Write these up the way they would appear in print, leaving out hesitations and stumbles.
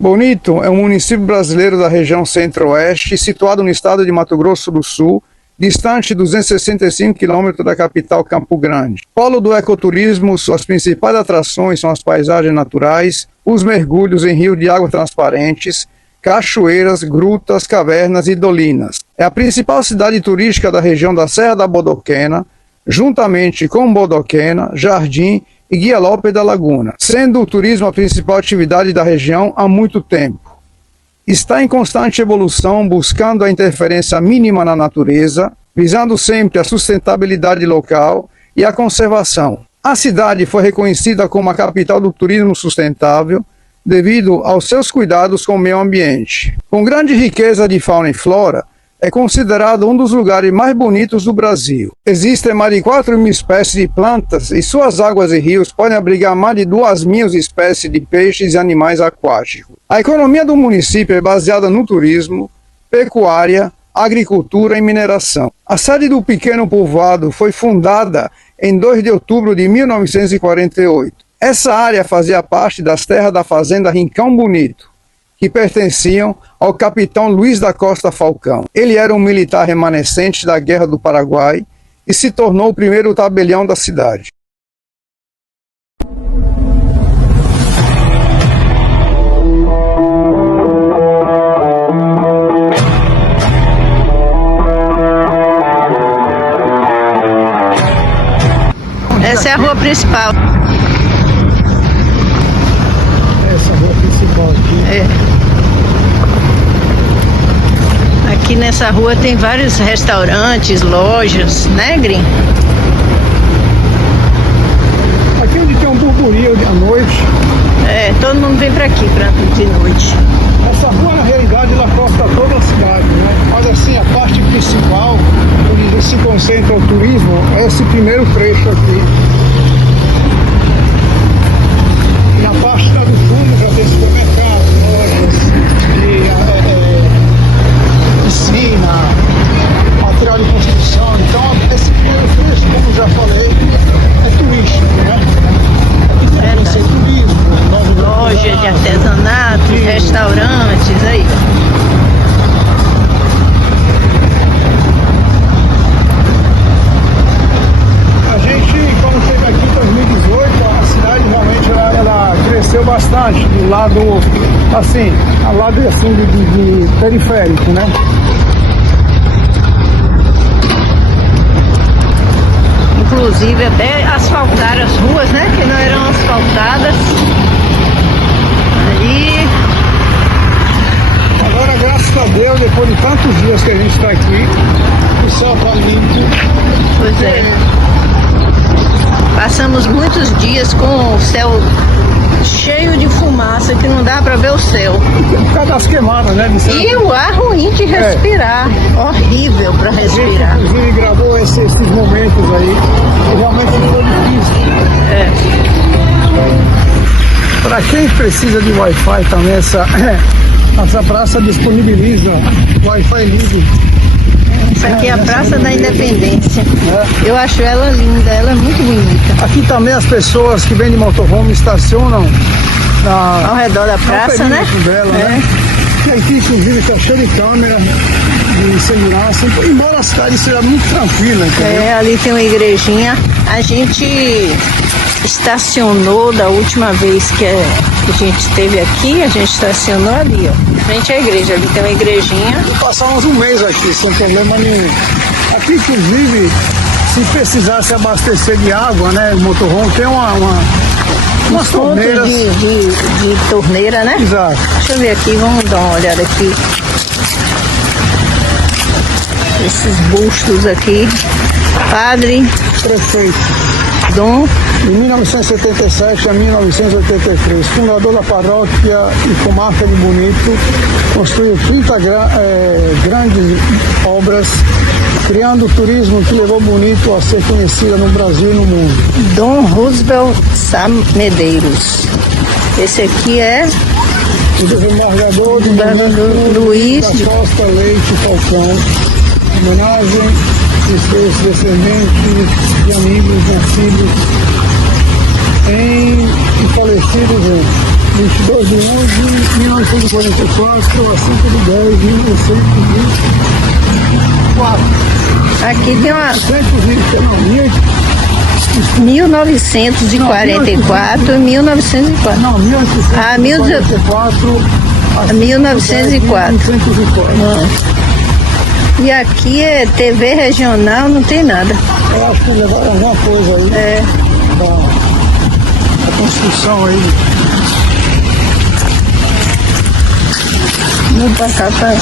Bonito é um município brasileiro da região centro-oeste, situado no estado de Mato Grosso do Sul, distante de 265 quilômetros da capital Campo Grande. Polo do ecoturismo, suas principais atrações são as paisagens naturais, os mergulhos em rios de águas transparentes, cachoeiras, grutas, cavernas e dolinas. É a principal cidade turística da região da Serra da Bodoquena, juntamente com Bodoquena, Jardim e Guia Lopes da Laguna, sendo o turismo a principal atividade da região há muito tempo. Está em constante evolução, buscando a interferência mínima na natureza, visando sempre a sustentabilidade local e a conservação. A cidade foi reconhecida como a capital do turismo sustentável devido aos seus cuidados com o meio ambiente. Com grande riqueza de fauna e flora, é considerado um dos lugares mais bonitos do Brasil. Existem mais de 4.000 espécies de plantas e suas águas e rios podem abrigar mais de 2.000 espécies de peixes e animais aquáticos. A economia do município é baseada no turismo, pecuária, agricultura e mineração. A sede do pequeno povoado foi fundada em 2 de outubro de 1948. Essa área fazia parte das terras da fazenda Rincão Bonito, que pertenciam ao capitão Luiz da Costa Falcão. Ele era um militar remanescente da Guerra do Paraguai e se tornou o primeiro tabelião da cidade. Essa é a rua principal. Essa é a rua principal aqui. É. Aqui nessa rua tem vários restaurantes, lojas, né, Grim? Aqui onde tem um burburinho à noite. É, todo mundo vem pra aqui de noite. Essa rua, na realidade, ela corta toda a cidade, né? Mas assim, a parte principal, onde se concentra o turismo, é esse primeiro trecho aqui. E na parte lá do fundo já tem supermercado, lojas, piscina, material de construção. Então, esse primeiro trecho, como já falei, é turístico, né? Aqui tem turismo, Loja de artesanato, restaurantes, aí. A gente, quando teve aqui em 2018, a cidade realmente ela cresceu bastante, do lado, assim, ao lado assim, de periférico, né? Inclusive até asfaltaram as ruas, né, que não eram asfaltadas. Aí, Agora, graças a Deus, depois de tantos dias que a gente está aqui, o céu está limpo. pois é. Passamos muitos dias com o céu cheio de fumaça que não dá pra ver o céu. Por causa das queimadas, né? E o ar ruim de respirar, horrível pra A gente, respirar. inclusive, gravou esses momentos aí, que realmente foi difícil. Para quem precisa de Wi-Fi também, essa praça disponibiliza Wi-Fi livre. Essa aqui é a Praça da Independência. Eu acho ela linda, ela é muito bonita. Aqui também as pessoas que vêm de motorhome estacionam Ao redor da praça, né? Dela, né? E aqui, inclusive, está cheio de câmera de segurança, embora a cidade seja muito tranquila. Entendeu? Ali tem uma igrejinha. A gente estacionou da última vez que a gente esteve aqui, a gente estacionou ali, ó. Frente à igreja, ali tem uma igrejinha. E passamos um mês aqui, sem problema nenhum. Aqui, inclusive, se precisasse abastecer de água, né, o motorhome tem umas torneiras. De torneira, né? Exato. Deixa eu ver aqui, vamos dar uma olhada aqui. Esses bustos aqui. Padre Prefeito. Dom. De 1977 a 1983, fundador da paróquia e comarca de Bonito, construiu 30 grandes obras, criando o turismo que levou Bonito a ser conhecida no Brasil e no mundo. Dom Roosevelt Sam Medeiros. Esse aqui é O desembargador do Luiz da Costa Leite Falcão, homenagem de seus descendentes e amigos nascidos e falecidos em 22 de 11 de 1944 a 5 de 10 de 1924. Aqui tem uma 1944 1944 e 1904. Não, 1944 a 1904. 1904. E aqui é TV regional, não tem nada. Eu acho que levaram alguma coisa aí. É. A construção aí. Vou pra cá pra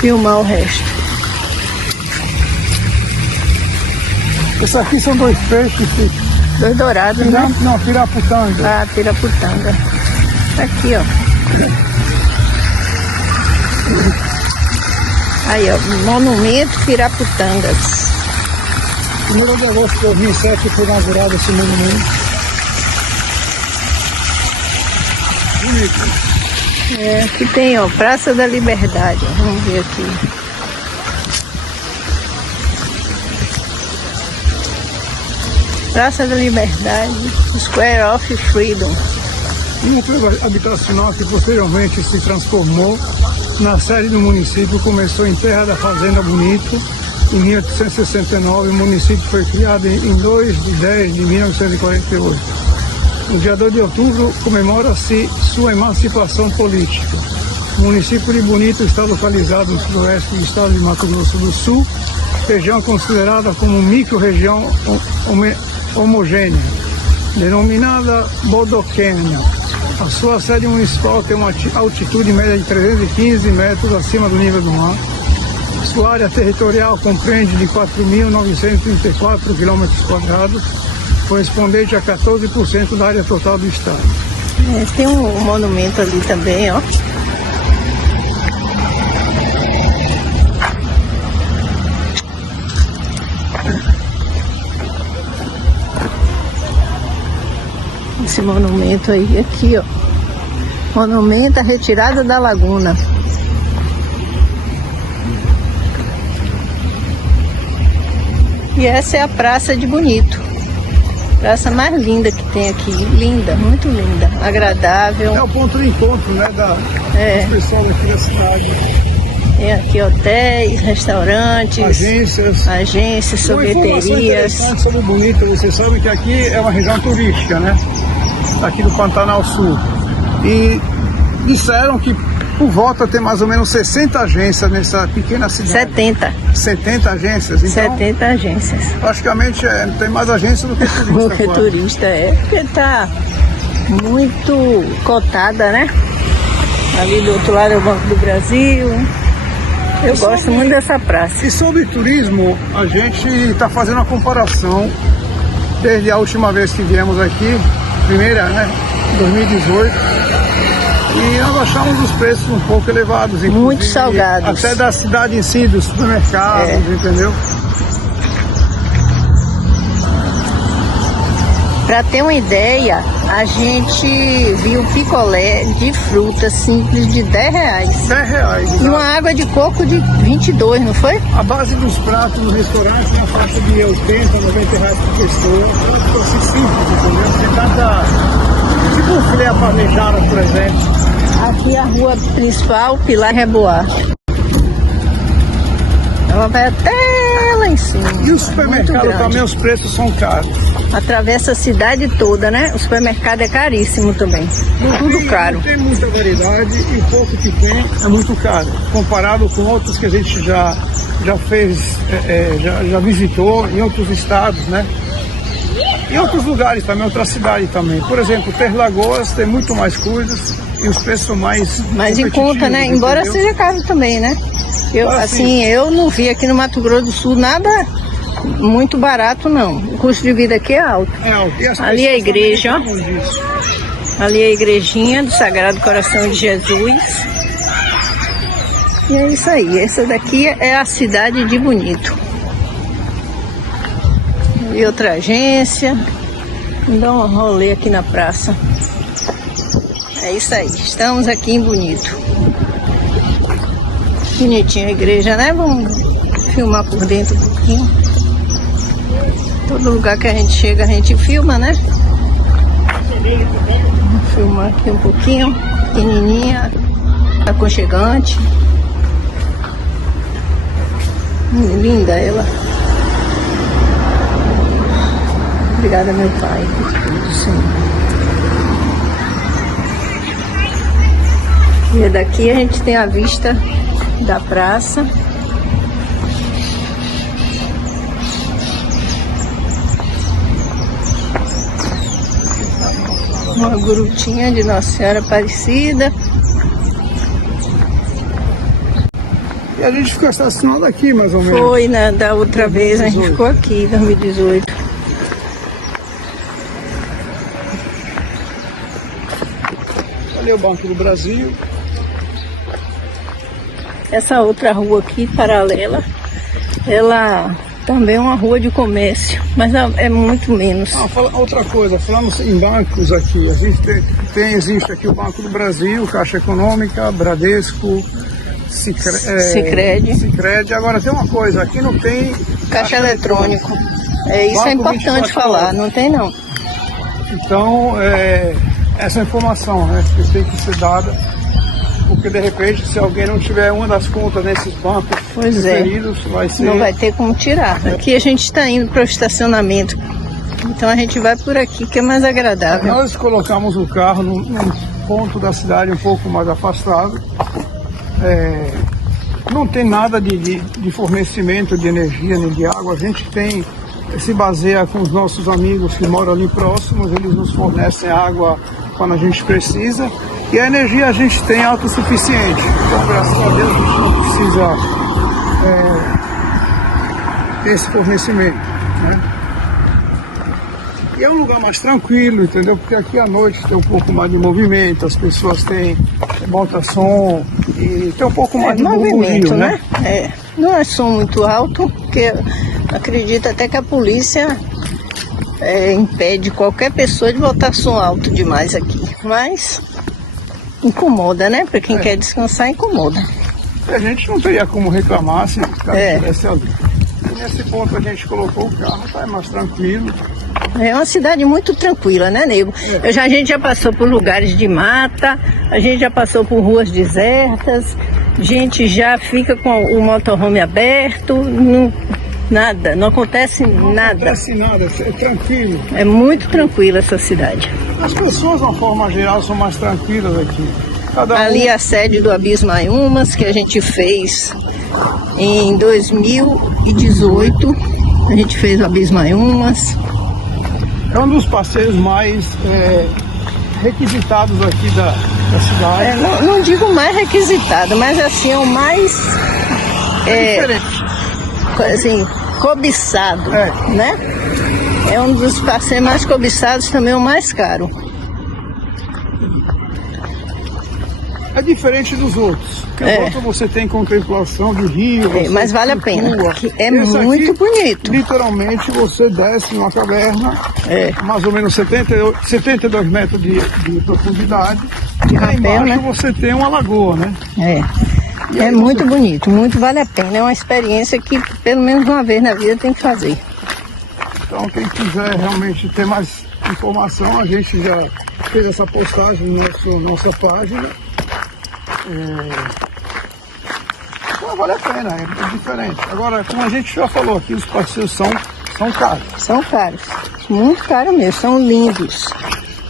filmar o resto. Esses aqui são dois peixes. Dois dourados, né? Não, piraputanga. Ah, piraputanga. Aqui, ó. Aí, ó, Monumento Piraputangas. 1º de agosto de 2007 foi inaugurado esse monumento. Bonito. É, aqui tem, ó, Praça da Liberdade. Vamos ver aqui. Praça da Liberdade, Square of Freedom. Um núcleo habitacional que posteriormente se transformou na sede do município, começou em Terra da Fazenda Bonito. Em 1869, o município foi criado em 2 de 10 de 1948. No dia 2 de outubro, comemora-se sua emancipação política. O município de Bonito está localizado no sudoeste do estado de Mato Grosso do Sul, região considerada como micro-região homogênea, denominada Bodoquena. A sua sede municipal tem uma altitude média de 315 metros acima do nível do mar. Sua área territorial compreende de 4.934 km², correspondente a 14% da área total do estado. É, tem um monumento ali também, ó. Esse monumento aí, aqui, ó. Monumento à retirada da laguna. E essa é a Praça de Bonito. Praça mais linda que tem aqui. Linda, muito linda. Agradável. É o ponto de encontro, né, do pessoal aqui da cidade. Tem aqui hotéis, restaurantes, agências, sorveterias. Sobre Bonito, você sabe que aqui é uma região turística, né? Aqui do Pantanal Sul. E disseram que por volta tem mais ou menos 60 agências nessa pequena cidade. 70 agências? Então, 70 agências. Praticamente tem mais agências do que turista. Do que turista, porque está muito cotada, né? Ali do outro lado é o Banco do Brasil. Eu gosto muito dessa praça. E sobre turismo, a gente está fazendo uma comparação desde a última vez que viemos aqui, primeira, né, 2018, e nós achamos os preços um pouco elevados. Muito salgados. Até da cidade em si, dos supermercados, entendeu? Para ter uma ideia, a gente viu picolé de fruta simples de R$10. R$10. E uma água de coco de 22, não foi? A base dos pratos no restaurante na faixa de R$80, R$90 por pessoa. Então, assim, simples, entendeu? Você cada... Tipo um filé parmejana, por exemplo. Aqui a rua principal, Pilar Reboar. Ela vai até lá em cima. E o supermercado também, os preços são caros. Atravessa a cidade toda, né? O supermercado é caríssimo também. Tudo caro. Não tem muita variedade e o pouco que tem é muito caro. Comparado com outros que a gente já fez, já visitou em outros estados, né? Em outros lugares também, outra cidade também. Por exemplo, Interlagoas tem muito mais coisas e os preços são mais em conta, né? Embora seja caro também, né? Eu não vi aqui no Mato Grosso do Sul nada muito barato, não. O custo de vida aqui é alto. Ali é a igreja, ó. Ali é a igrejinha do Sagrado Coração de Jesus. E é isso aí. Essa daqui é a cidade de Bonito. E outra agência. Vamos dar um rolê aqui na praça. É isso aí. Estamos aqui em Bonito. Bonitinha a igreja, né? Vamos filmar por dentro um pouquinho. Todo lugar que a gente chega, a gente filma, né? filmar aqui um pouquinho, pequenininha, aconchegante. Linda ela. Obrigada, meu Pai, por tudo, Senhor. E daqui a gente tem a vista da praça. Uma grutinha de Nossa Senhora Aparecida. E a gente ficou estacionado aqui, mais ou menos. Foi, né, da outra vez, a gente ficou aqui, em 2018. Ali o Banco do Brasil. Essa outra rua aqui, paralela, ela também é uma rua de comércio, mas é muito menos. Outra coisa, falamos em bancos aqui. A gente existe aqui o Banco do Brasil, Caixa Econômica, Bradesco, Sicredi. Agora tem uma coisa, aqui não tem caixa eletrônico. Isso é importante falar, não tem não. Então, essa informação, né, que tem que ser dada, porque de repente, se alguém não tiver uma das contas nesses bancos referidos, vai ser... Não vai ter como tirar. Aqui a gente está indo para o estacionamento, então a gente vai por aqui, que é mais agradável. Nós colocamos o carro num ponto da cidade um pouco mais afastado. Não tem nada de fornecimento de energia nem de água. A gente se baseia com os nossos amigos que moram ali próximos, eles nos fornecem água quando a gente precisa, e a energia a gente tem autossuficiente. Então, graças a Deus, a gente não precisa ter esse fornecimento, né? E é um lugar mais tranquilo, entendeu? Porque aqui à noite tem um pouco mais de movimento, as pessoas botam som e tem um pouco mais de movimento, né? Não é som muito alto, porque acredito até que a polícia impede qualquer pessoa de botar som alto demais aqui. Mas incomoda, né? Para quem quer descansar, incomoda. A gente não teria como reclamar se o carro estivesse ali. Nesse ponto a gente colocou o carro, tá mais tranquilo. É uma cidade muito tranquila, né, nego? A gente já passou por lugares de mata, a gente já passou por ruas desertas, a gente já fica com o motorhome aberto, não acontece nada. Não acontece nada, é tranquilo. É muito tranquila essa cidade. As pessoas, de uma forma geral, são mais tranquilas aqui. Ali a sede do Abismo Ayumas, que a gente fez em 2018, a gente fez o Abismo Ayumas. É um dos passeios mais requisitados aqui da cidade. Não digo mais requisitado, mas assim, é o mais assim, cobiçado, né? É um dos passeios mais cobiçados, também o mais caro. É diferente dos outros. Porque os outros você tem contemplação de rio. Mas vale a pena. É muito bonito. Literalmente você desce numa caverna, mais ou menos 72 metros de profundidade. E lá embaixo você tem uma lagoa, né? É muito bonito, muito vale a pena. É uma experiência que pelo menos uma vez na vida tem que fazer. Então quem quiser realmente ter mais informação, a gente já fez essa postagem na nossa página. Então vale a pena, é diferente. Agora, como a gente já falou aqui, os passeios são caros. São caros, muito caros mesmo, são lindos.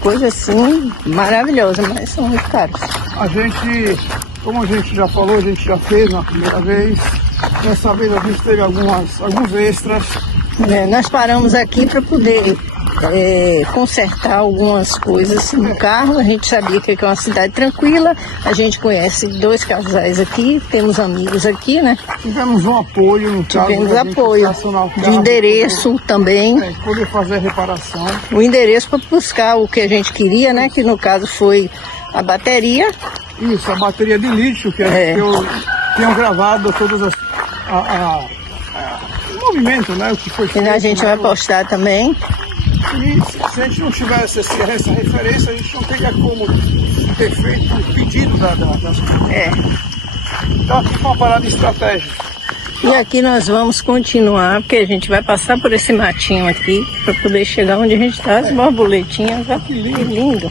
Coisa assim, maravilhosa, mas são muito caros. A gente, como a gente já falou, a gente já fez na primeira vez. Dessa vez a gente teve alguns extras. Nós paramos aqui para poder consertar algumas coisas no carro. A gente sabia que é uma cidade tranquila, a gente conhece 2 casais aqui, temos amigos aqui, né? Tivemos um apoio no carro. Tivemos apoio de endereço também. Poder fazer a reparação. O endereço para buscar o que a gente queria, né? Que no caso foi a bateria. Isso, a bateria de lítio, que eu tinha gravado todas as... o movimento, né? O que foi feito. E a gente vai postar também. E se a gente não tivesse essa referência, a gente não teria como ter feito o pedido das coisas. Então aqui foi uma parada estratégica. E aqui nós vamos continuar, porque a gente vai passar por esse matinho aqui, para poder chegar onde a gente está, as borboletinhas. Olha que lindo.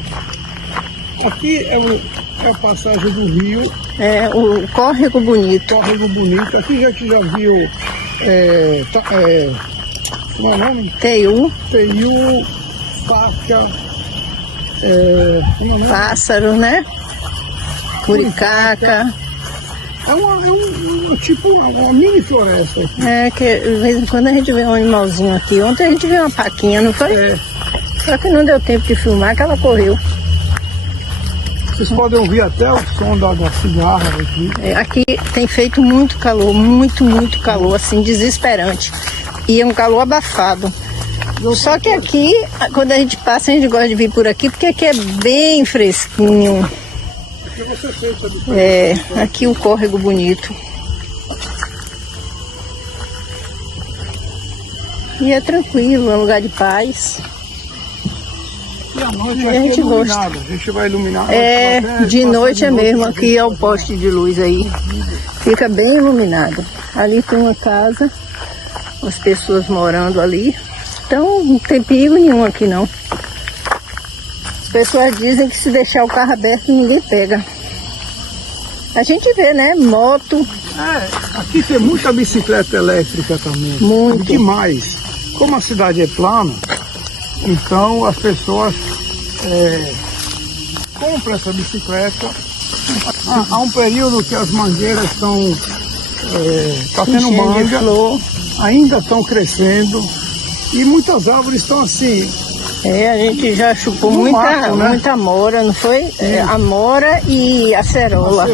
Aqui é a passagem do rio. É o Córrego Bonito. Córrego Bonito. Aqui a gente já viu. Como é o nome? Teiu, Faca. Como é o nome? pássaro, né? Curicaca. É tipo uma mini floresta. É que de vez em quando a gente vê um animalzinho aqui. Ontem a gente viu uma paquinha, não foi? É. Só que não deu tempo de filmar, que ela correu. Vocês podem ouvir até o som da cigarra aqui. Aqui tem feito muito calor, muito calor, assim, desesperante. E é um calor abafado. Só que aqui, quando a gente passa, a gente gosta de vir por aqui, porque aqui é bem fresquinho. Aqui o Córrego Bonito. E é tranquilo, é um lugar de paz. E à noite a gente gosta. A gente vai iluminar. De noite é mesmo, aqui é o poste de luz aí. Fica bem iluminado. Ali tem uma casa, as pessoas morando ali. Então não tem perigo nenhum aqui não. As pessoas dizem que se deixar o carro aberto ninguém pega. A gente vê, né? Moto. Aqui tem muita bicicleta elétrica também. Muito. Demais. Como a cidade é plana, então as pessoas compram essa bicicleta. Há um período que as mangueiras estão tendo manga, ainda estão crescendo e muitas árvores estão assim. A gente já chupou muita amora, não foi? Amora e acerola.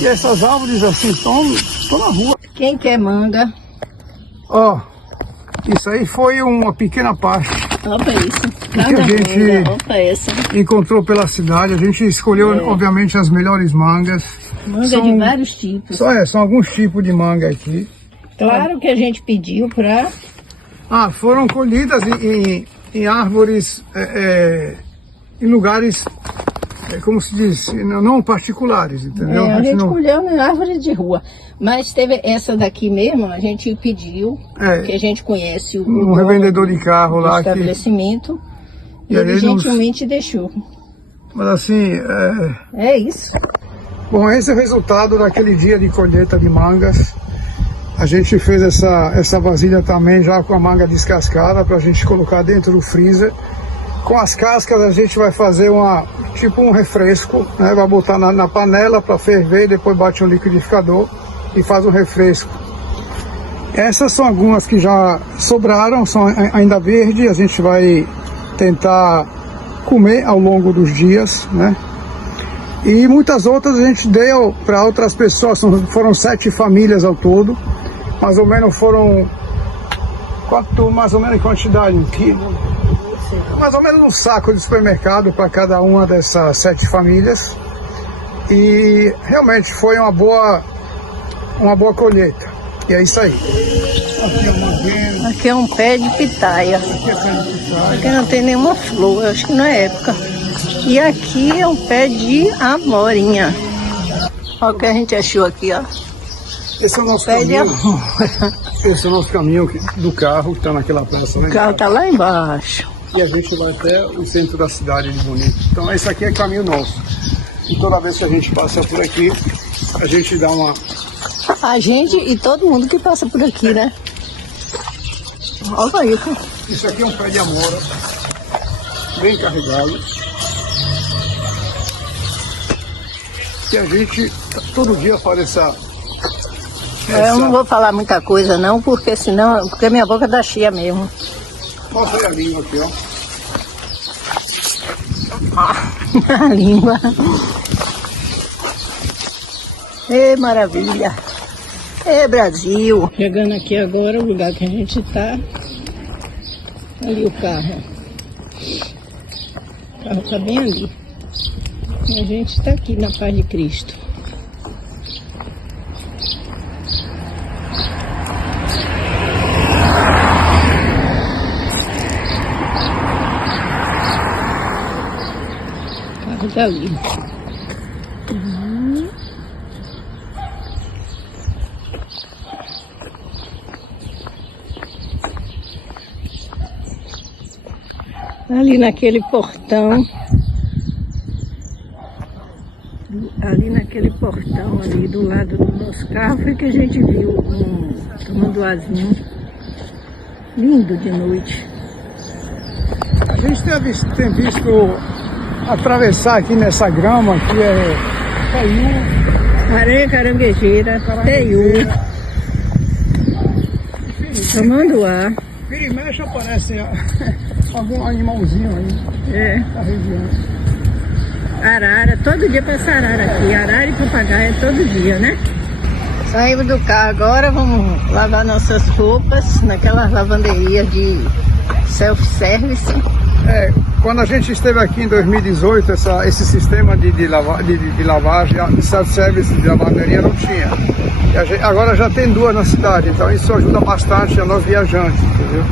E essas árvores assim estão na rua. Quem quer manga? Isso aí foi uma pequena parte. Opa, isso. Que a gente essa. encontrou pela cidade. A gente escolheu, obviamente, as melhores mangas. Manga de vários tipos. São alguns tipos de manga aqui. Claro que a gente pediu para... foram colhidas em árvores, em lugares, como se diz, não particulares, entendeu? A gente colheu em árvores de rua. Mas teve essa daqui mesmo, a gente pediu, que a gente conhece um revendedor de carro lá. Estabelecimento. E ele gentilmente deixou. Mas assim... É isso. Bom, esse é o resultado daquele dia de colheita de mangas. A gente fez essa vasilha também já com a manga descascada para a gente colocar dentro do freezer. Com as cascas a gente vai fazer tipo um refresco, né? Vai botar na panela para ferver, depois bate um liquidificador e faz um refresco. Essas são algumas que já sobraram, são ainda verdes, a gente vai tentar comer ao longo dos dias, né? E muitas outras a gente deu para outras pessoas, foram 7 famílias ao todo, mais ou menos foram, mais ou menos em quantidade? 1 quilo? Mais ou menos um saco de supermercado para cada uma dessas 7 famílias. E realmente foi uma boa colheita. E é isso aí. Aqui é uma mangueira. Aqui é um pé de pitaia. Aqui não tem nenhuma flor, acho que não é época. E aqui é um pé de amorinha. Olha o que a gente achou aqui, ó. Esse é o nosso caminho. Esse é o nosso caminho do carro que está naquela praça. O carro está lá embaixo. E a gente vai até o centro da cidade de Bonito. Então esse aqui é caminho nosso. E toda vez que a gente passa por aqui, a gente dá uma... A gente e todo mundo que passa por aqui, né? Olha isso. Isso aqui é um pé de amora, bem carregado. E a gente todo dia faz essa... Eu não vou falar muita coisa não, porque senão, porque minha boca tá cheia mesmo. Mostra aí a língua aqui, ó. A língua. Ê, maravilha. Ê, Brasil. Chegando aqui agora, o lugar que a gente tá. Ali o carro. O carro tá bem ali. E a gente tá aqui na paz de Cristo. Tá ali. Ali naquele portão. Ali naquele portão ali do lado do nosso carro foi que a gente viu um tamanduazinho lindo de noite. A gente tem visto atravessar aqui nessa grama que é teiu, Aranha caranguejeira, teiu, tamanduá. Vira e mexe aparece algum animalzinho aí da região. Arara, todo dia passa arara aqui, arara e papagaio todo dia, né? Saímos do carro agora, vamos lavar nossas roupas naquela lavanderia de self-service. Quando a gente esteve aqui em 2018, esse sistema de lavagem, de self-service de lavanderia não tinha. Agora já tem 2 na cidade, então isso ajuda bastante a nós viajantes, entendeu?